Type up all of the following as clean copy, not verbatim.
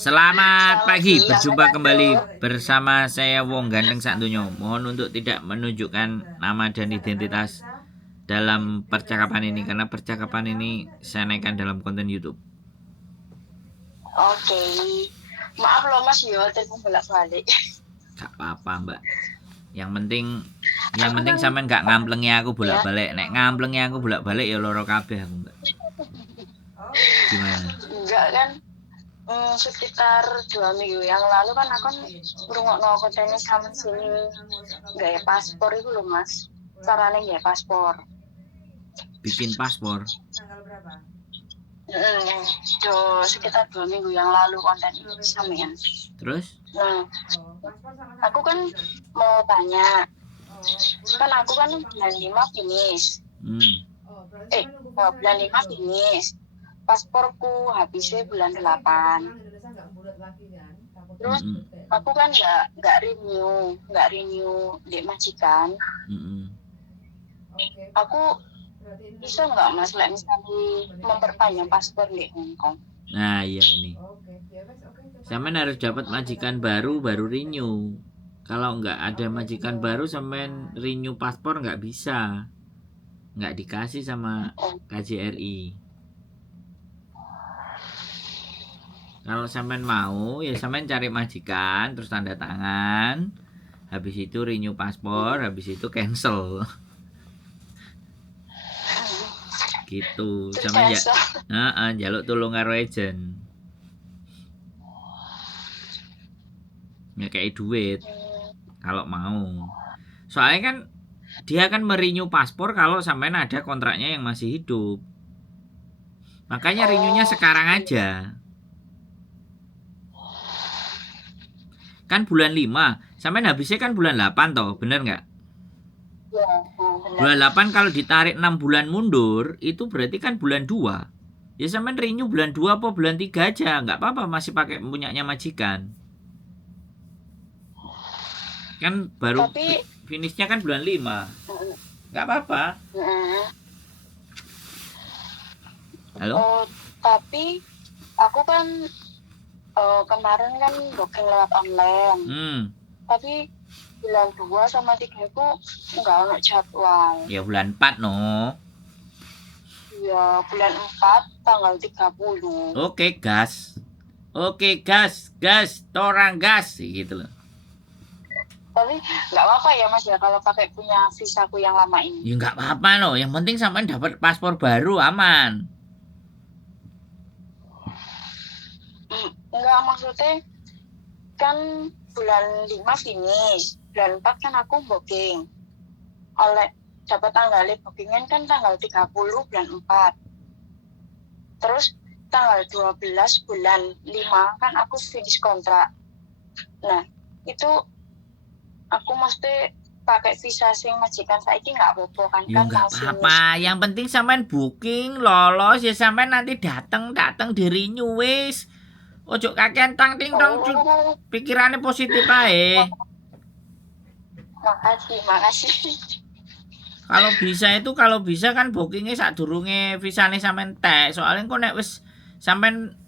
Selamat pagi, Siang, berjumpa Mas kembali Bro. bersama saya Wong Ganteng Sak Dunyo. Mohon untuk tidak menunjukkan nama dan identitas dalam percakapan ini karena percakapan ini saya naikkan dalam konten YouTube. Oke. Maaf loh Mas yo, telepon bolak-balik. Gak apa-apa Mbak. Yang penting Aku kan sampean gak ngamplengi aku ya bolak-balik. Nek ngamplengi aku bolak-balik ya loro kabeh aku Mbak. Gimana? enggak kan sekitar 2 minggu yang lalu kan aku ngrungokno kontennya sama sini gaya paspor itu loh Mas. Caranya gaya paspor. Bikin paspor. Yang sekitar 2 minggu yang lalu konten itu samian. Terus? Nah, aku kan mau tanya, kan aku kan bulan 5 finish. Bulan 5 finish. Pasporku habisnya bulan 8. Terus aku kan nggak renew di majikan. Aku bisa nggak Mas misalnya memperpanjang paspor di Hongkong? Nah iya ini. Sampean harus dapat majikan baru renew. Kalau nggak ada majikan baru sampean renew paspor nggak bisa. Nggak dikasih sama KJRI. Kalau sampean mau ya sampean cari majikan terus tanda tangan. Habis itu renew paspor, habis itu cancel. Gitu. Sampean jaluk tolong karo agent. Ya kayak duit kalau mau. Soalnya kan dia akan merenew paspor kalau sampean ada kontraknya yang masih hidup. Makanya renewnya sekarang aja. Kan bulan 5, sampean habisnya kan bulan 8 toh, bener nggak? Ya, Bulan 8 kalau ditarik 6 bulan mundur, itu berarti kan bulan 2. Ya sampean renew bulan 2 apa bulan 3 aja, nggak apa-apa masih pakai punyanya majikan. Kan baru tapi finishnya kan bulan 5. Nggak apa-apa. Halo? Tapi aku kan kemarin kan booking lewat online. Tapi bulan 2 sama 3 itu nggak ada jadwal. Ya bulan 4 no. Ya bulan 4 tanggal 30. Oke gas. Torang gas gitu loh. Tapi nggak apa-apa ya Mas ya kalau pakai punya visaku yang lama ini. Ya nggak apa-apa loh. Yang penting sampean dapat paspor baru aman. Enggak, maksudnya kan bulan 5 finish, bulan 4 kan aku booking. Oleh dapat tanggal bookingan kan tanggal 30 bulan 4. Terus tanggal 12 bulan 5 kan aku finish kontrak. Nah, itu aku mesti pakai visa sing majikan saiki nggak apa-apa kan? Ya nggak apa-apa. Yang penting sampean booking lolos ya sampean nanti datang di renew wis. Ojo kakean tang ting tong pikirannya positif ae. Makasih. Kalau bisa kan bookingnya sadurunge visane sampean tek. Soalnya kok nek wis sampean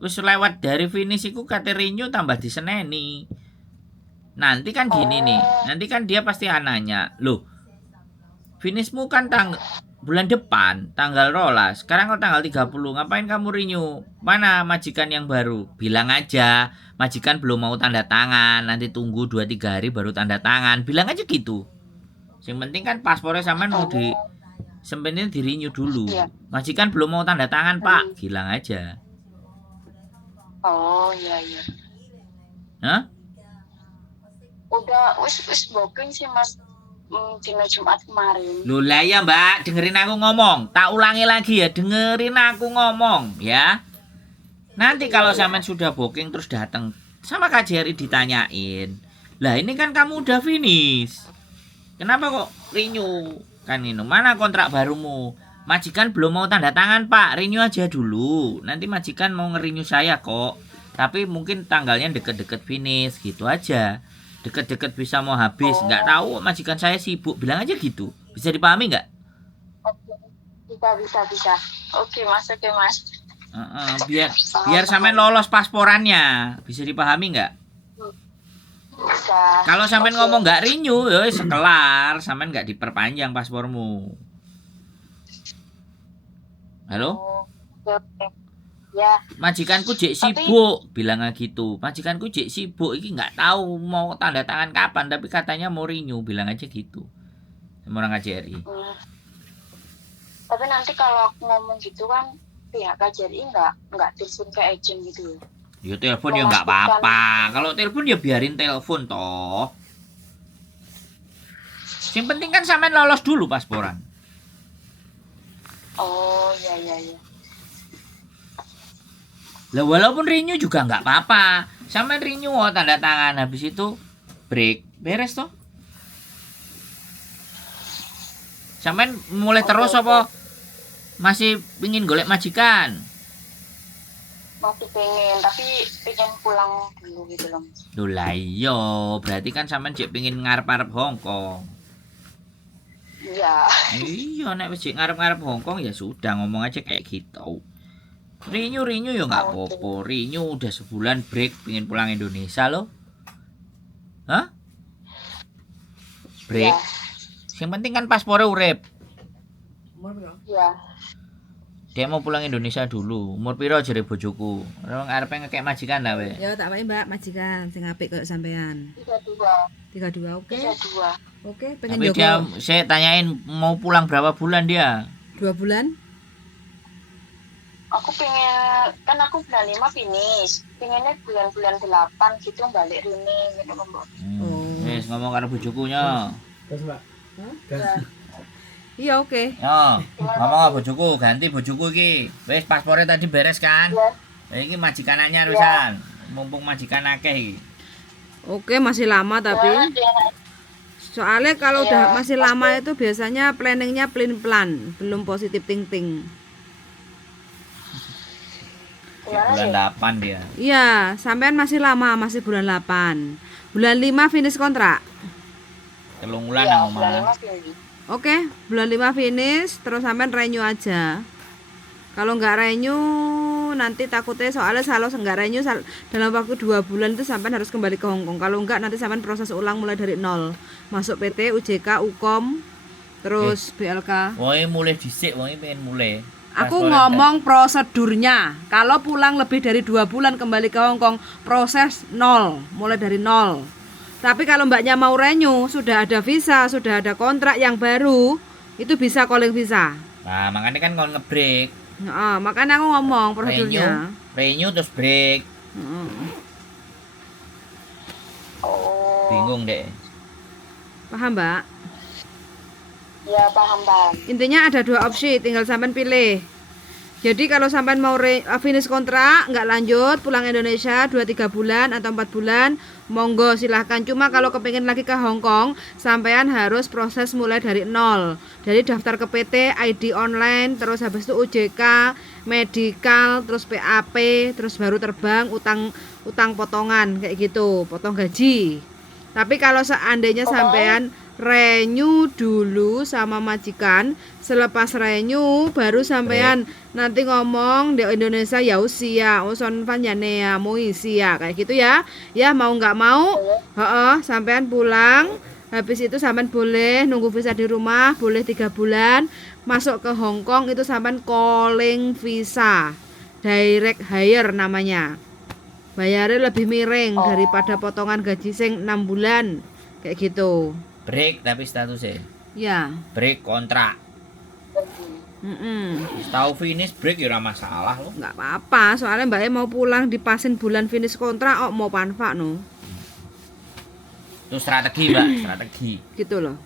wis lewat dari finish iku kate renew tambah diseneni. Nanti kan gini nih. Nanti kan dia pasti nanya, "Loh, finishmu kan bulan depan tanggal 12. Sekarang kok tanggal 30. Ngapain kamu renew? Mana majikan yang baru?" Bilang aja, majikan belum mau tanda tangan. Nanti tunggu 2-3 hari baru tanda tangan. Bilang aja gitu. Yang penting kan paspornya sampean mau sempetin di renew dulu. Majikan belum mau tanda tangan, Pak. Bilang aja. Oh, iya. Hah? Udah wis booking sih Mas. Dino Jumat kemarin. Loh lah ya Mbak, dengerin aku ngomong. Tak ulangi lagi ya, dengerin aku ngomong ya. Nanti kalau sampean sudah booking terus datang sama KJRI ditanyain. Lah ini kan kamu udah finish. Kenapa kok renew? Kan ini mana kontrak barumu? Majikan belum mau tanda tangan Pak, renew aja dulu. Nanti majikan mau nge-renew saya kok. Tapi mungkin tanggalnya deket-deket finish gitu aja. Deket-deket bisa mau habis, nggak tahu majikan saya sibuk, bilang aja gitu. Bisa dipahami nggak? Bisa. Oke mas. Biar sampean lolos pasporannya. Bisa dipahami nggak? Bisa. Kalau sampean Oke. ngomong nggak renew, ya wis kelar, sampean nggak diperpanjang paspormu. Halo? Oh, oke, oke. Ya, Majikanku jek Tapi- sibuk, bilangnya gitu. Majikanku jek sibuk, iki nggak tahu mau tanda tangan kapan, tapi katanya mau renew, bilang aja gitu. Sama orang KJRI. Tapi nanti kalau aku ngomong gitu kan pihak KJRI nggak telepon ke agent gitu ya. Ya telepon ya nggak apa-apa. Kalau telepon ya biarin telepon toh. Yang penting kan sampean lolos dulu pasporan. Oh, ya. Lah walaupun renew juga nggak apa-apa. Sampean renew tanda tangan, habis itu break, beres toh. Sampean mulai terus apa? Masih pingin golek majikan? Masih pengen, tapi pengen pulang dulu gitu loh. Loh lah iya, berarti kan sampean jek pingin ngarep-ngarep Hongkong. Iya. Iya, nek wis jek ngarep-ngarep Hongkong ya sudah ngomong aja kayak gitu. Renew ya nggak apa-apa. Renew udah sebulan break, pingin pulang Indonesia loh. Hah? Break. Ya. Yang penting kan paspornya urip. Ya. Dia mau pulang Indonesia dulu. Umur piro jere bojoku? Orang arepe ngekek majikan lah we. Ya tak wae Mbak majikan sing apik kok sampean. 32. 32 oke. 32. Oke, pengen Tapi dia Joko saya tanyain mau pulang berapa bulan dia? 2 bulan? Aku pengen, kan aku bulan 5 finish. Pengennya bulan-bulan 8 gitu balik Rini gitu Mbak. Oh. Wis ngomong karo bojokunya. Iya oke. Yo, ngomong karo bojoku, ganti bojoku iki. Wis paspornya tadi beres kan? Ya. Nah, iki majikan anyar wisan. Mumpung majikan akeh iki. Oke, masih lama tapi Ya. soalnya kalau Iya, udah masih pasti. lama itu biasanya planningnya plan, belum positif thinking. Gimana Bulan sih? 8 dia. Iya, sampean masih lama, masih bulan 8. Bulan 5 finish kontrak. Telung wulan Iya, nang bulan omah. 5 finish. Oke, bulan 5 finish, terus sampean renew aja. Kalau nggak renew, nanti takutnya soalnya kalau nggak renew dalam waktu 2 bulan itu sampean harus kembali ke Hongkong. Kalau nggak nanti sampean proses ulang mulai dari nol. Masuk PT, UJK, UKOM, terus BLK. Woi mulai dhisik, woi pengen mulai. Aku Paspornya ngomong prosedurnya. Kalau pulang lebih dari 2 bulan kembali ke Hongkong, proses nol, mulai dari nol. Tapi kalau mbaknya mau renew, sudah ada visa, sudah ada kontrak yang baru, itu bisa calling visa. Nah, makanya kan kalau nge-break, Nah, makanya aku ngomong prosedurnya. renew terus break. Heeh. Oh. Bingung deh. Paham mbak? Ya, paham. Intinya ada 2 opsi, tinggal sampean pilih. Jadi kalau sampean mau finish kontrak, nggak lanjut, pulang Indonesia 2-3 bulan atau 4 bulan, monggo silahkan. Cuma kalau kepengen lagi ke Hongkong, sampean harus proses mulai dari nol. Dari daftar ke PT, ID online, terus habis itu UJK, medical, terus PAP, terus baru terbang, utang potongan kayak gitu, potong gaji. Tapi kalau seandainya sampean renew dulu sama majikan, selepas renew baru sampean nanti ngomong di Indonesia ya usia uson panjane ya mau isia kayak gitu ya. Ya mau nggak mau, sampean pulang. Habis itu sampean boleh nunggu visa di rumah, boleh 3 bulan. Masuk ke Hongkong itu sampean calling visa. Direct hire namanya. Bayarnya lebih miring daripada potongan gaji sing 6 bulan kayak gitu. Break tapi statusnya. Ya. Break kontrak. Tahu finish break ya ora masalah loh. Nggak apa-apa, soalnya mbaknya mau pulang dipasin bulan finish kontrak, mau panfak no. Itu strategi, Mbak, strategi. Gitu loh.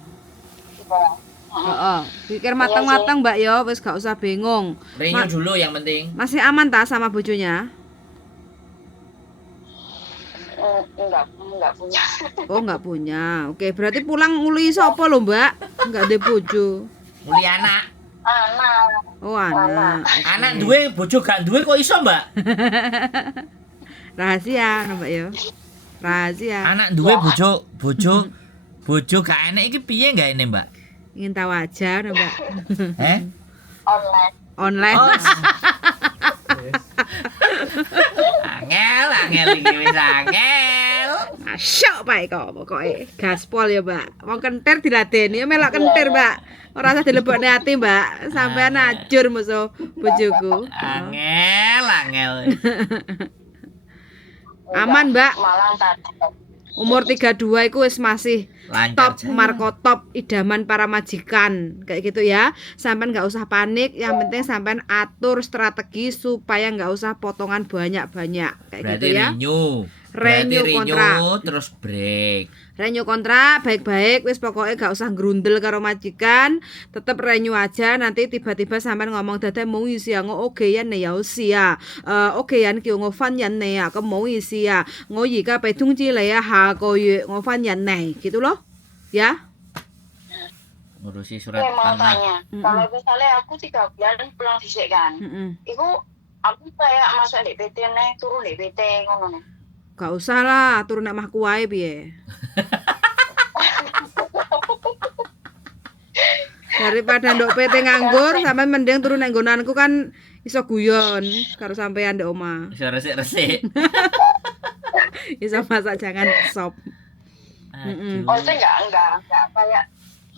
Coba. Pikir matang-matang mbak yo, wis gak usah bingung. Renew dulu yang penting. Masih aman tak sama bojonya? Enggak punya. Oh nggak punya. Oke, berarti pulang nguli sapa lho mbak? Nggak ada bojo. Muli anak. Anak. Oh anak. Anak duwe bojo gak duwe kok iso, Mbak? Rahasia mbak yo. Rahasia. Anak duwe bojo gak enek iki piye gak ini, Mbak? Ingin tahu aja mbak. Eh? Online. Online. Oh, Angel iki wis angel. Masya Pak Eko pokoknya gaspol ya Mbak. Wong kentir diladeni ya melok kentir Mbak. Ora usah dilebokne ati Mbak. Sampean ajur musuh bojoku. Angel. Aman Mbak. Malang tadi. Umur 32 itu wis masih Lancar. top marko top idaman para majikan kayak gitu ya. Sampean nggak usah panik, yang penting sampean atur strategi supaya nggak usah potongan banyak-banyak kayak Berarti gitu ya. renew Renew kontrak. terus break. Renew kontrak baik-baik wis pokoknya gak usah grundel karo majikan, tetep renew aja. Nanti tiba-tiba sampean ngomong dada mau isi ya ngo oke ya ne ya usia. Oke yan kêu我分人你啊，咁冇意思啊，我而家被通知你啊，下個月我分人你gitu loh. Ya. Ngurusi surat Saya mau tanah. tanya, kalau misalnya aku 3 bulan pulang dhisik kan, itu aku kayak masuk di PT nih, turun di PT ngono nih. Gak usah lah, turun nek mahku wae piye. Daripada ndok PT nganggur, sampean mending turun nek nggonanku kan iso guyon karo sampean ndek omah. Iso resik-resik. Iso masak jangan sop. Aduh. Oh, itu enggak kayak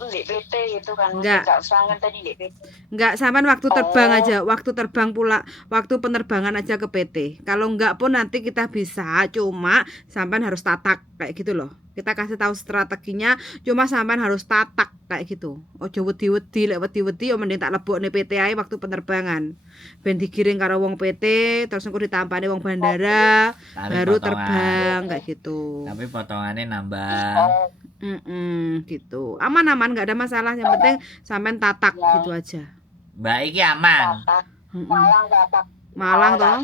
di PT gitu kan, Enggak. enggak usah ngenteni di PT. Enggak, sampean waktu terbang aja, waktu terbang pula, waktu penerbangan aja ke PT. Kalau enggak pun nanti kita bisa, cuma sampean harus tatak kayak gitu loh. Kita kasih tahu strateginya, cuma sampean harus tatak kayak gitu. Ojo wedi-wedi, lek wedi-wedi yo mending tak lebokne PT ae waktu penerbangan. Ben digiring karo wong PT, terus engko ditampani wong bandara, Tapi baru potongan. terbang kayak gitu. Tapi potongannya nambah. Gitu. Aman-aman nggak ada masalah, yang penting sampean tatak gitu aja. Mbak iki aman. Tatak, Malang tatak. Malang toh,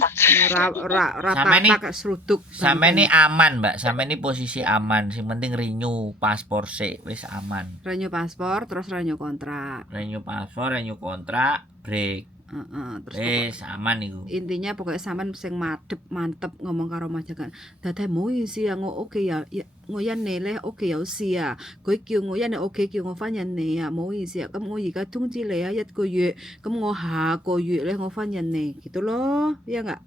ora Sampe nih- tatak seruduk. Sampai ini aman, Mbak. Sampai ini posisi aman. Sing penting renew paspor sik wis aman. Renew paspor, terus renew kontrak. Renew paspor, renew kontrak, break. Terus Wis aman iku. intinya pokoknya sampean sing mantep ngomong karo majikan. Dada mau isi ya ngo oke ya, ngo ya nele oke ya usia. Gue kêu ngo ya ne oke kêu ngo fan nhân này à, mau isi ya.咁我而家通知你啊，1個月，咁我下個月咧我翻人嚟gitu loh, ya enggak?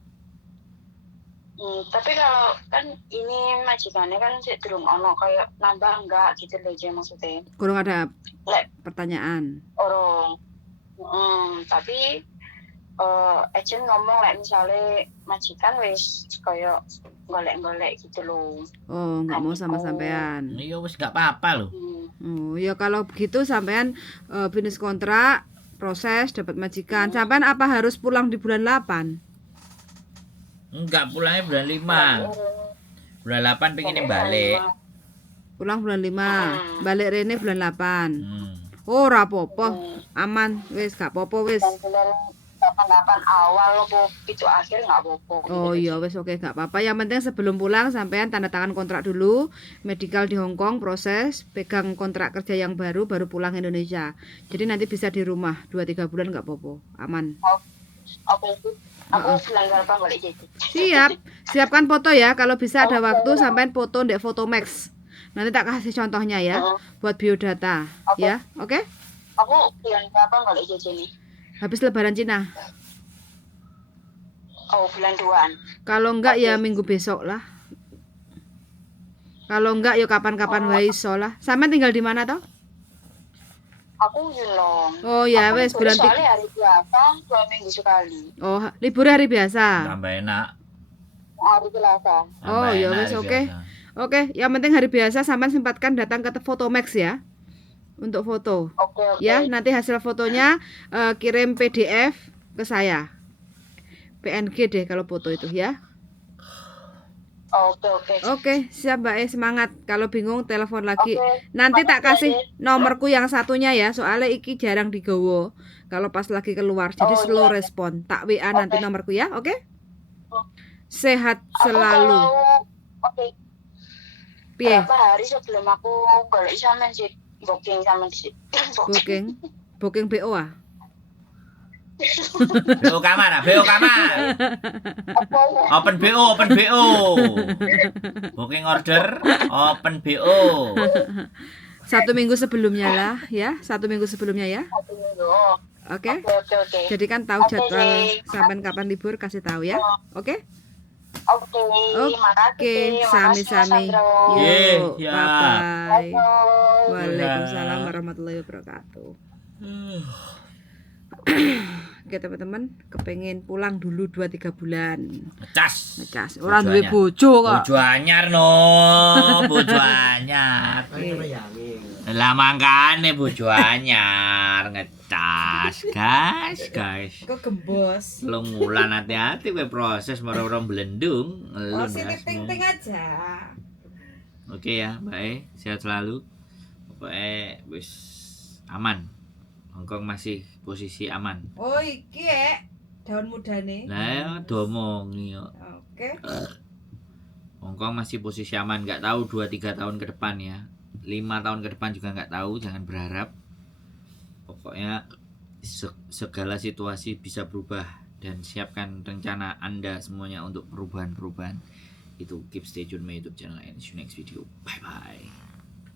Tapi kalau kan ini majikannya kan sih durung ono kayak nambah enggak gitu loh aja maksudnya. Kurang ada Lek pertanyaan. orang. Tapi agent ngomong lek misalnya majikan wis kayak golek-golek gitu loh. Oh, nggak mau sama sampean. Iya wis gak apa-apa loh. Oh, ya kalau begitu sampean finish kontrak, proses dapat majikan. Sampean apa harus pulang di bulan 8? Enggak, pulangnya bulan 5. Bulan 8 pengennya balik. Pulang bulan 5, balik rene bulan 8. Hmm. Oh, ora apa-apa. Aman, wis gak apa-apa wis. Bulan 8 awal lo itu akhir nggak apa-apa. Oh iya wis oke gak apa-apa. Yang penting sebelum pulang sampean tanda tangan kontrak dulu, medical di Hong Kong, proses, pegang kontrak kerja yang baru pulang Indonesia. Jadi nanti bisa di rumah 2-3 bulan gak apa-apa. Aman. Oke itu. Aku bulan berapa balik jadi. Siap. Siapkan foto ya. Kalau bisa ada waktu sampean foto ndek Fotomax. Nanti tak kasih contohnya ya buat biodata ya. Oke? Aku bulan berapa balik jadi nih? Habis lebaran Cina. Oh bulan 2-an. Kalau enggak ya minggu besok lah. Kalau enggak ya kapan-kapan wae iso lah. Sampean tinggal di mana toh? Aku Yunong. Oh ya Aku wes libur bulan soalnya hari biasa 2 minggu sekali. Oh, libur hari biasa. Tambah enak. Hari Selasa. Oh, Tambah ya enak wes hari oke. biasa. Oke, yang penting hari biasa sampean sempatkan datang ke Fotomax ya. Untuk foto. Oke. Ya, nanti hasil fotonya kirim PDF ke saya. PNG deh kalau foto itu ya. Oke. Oke, siap Mbak semangat. Kalau bingung telepon lagi. Oke, Nanti tak makasih, kasih nomorku yang satunya ya, soalnya iki jarang digowo. Kalau pas lagi keluar, jadi Oh, slow iya. respon. Tak WA nanti Oke. nomorku ya, oke? Oh. Sehat Aku selalu. Oke. Piye? Berapa hari sebelum aku balik sama sih booking sama sih. Booking BO ah. BO kamar, BO kamar. Open BO. Booking order, open BO. 1 minggu sebelumnya lah ya, 1 minggu sebelumnya ya. Oke? Oke. Jadi kan tahu Oke, jadwal Dek. sampean kapan libur kasih tahu ya. Oke? Oke, makasih. Oke, Makasih, Mas sami-sami. Sandro. Ye, Yuk, ya. bye-bye. Bye. Waalaikumsalam warahmatullahi wabarakatuh. Oke teman-teman, kepengen pulang dulu 2-3 bulan. Ngecas. Ngecas. Orang duwe anyar. bojo kok. Bojo anyar no, bojo anyar. Lah mangkane bojo anyar ngecas, guys. Kok gembos? Telung wulan hati-hati kowe proses marang belendung. Oh, Ngelun sini asmu. ting-ting aja. Oke ya, baik. Sehat selalu. Pokoknya wis aman. Hongkong masih posisi aman. Oh, iki daun muda nih. Lah ya domongi yo. Oke. Hongkong masih posisi aman, nggak tahu 2-3 tahun ke depan ya. 5 tahun ke depan juga nggak tahu, jangan berharap. Pokoknya segala situasi bisa berubah dan siapkan rencana Anda semuanya untuk perubahan-perubahan. Itu keep stay tune my YouTube channel and see you next video. Bye bye.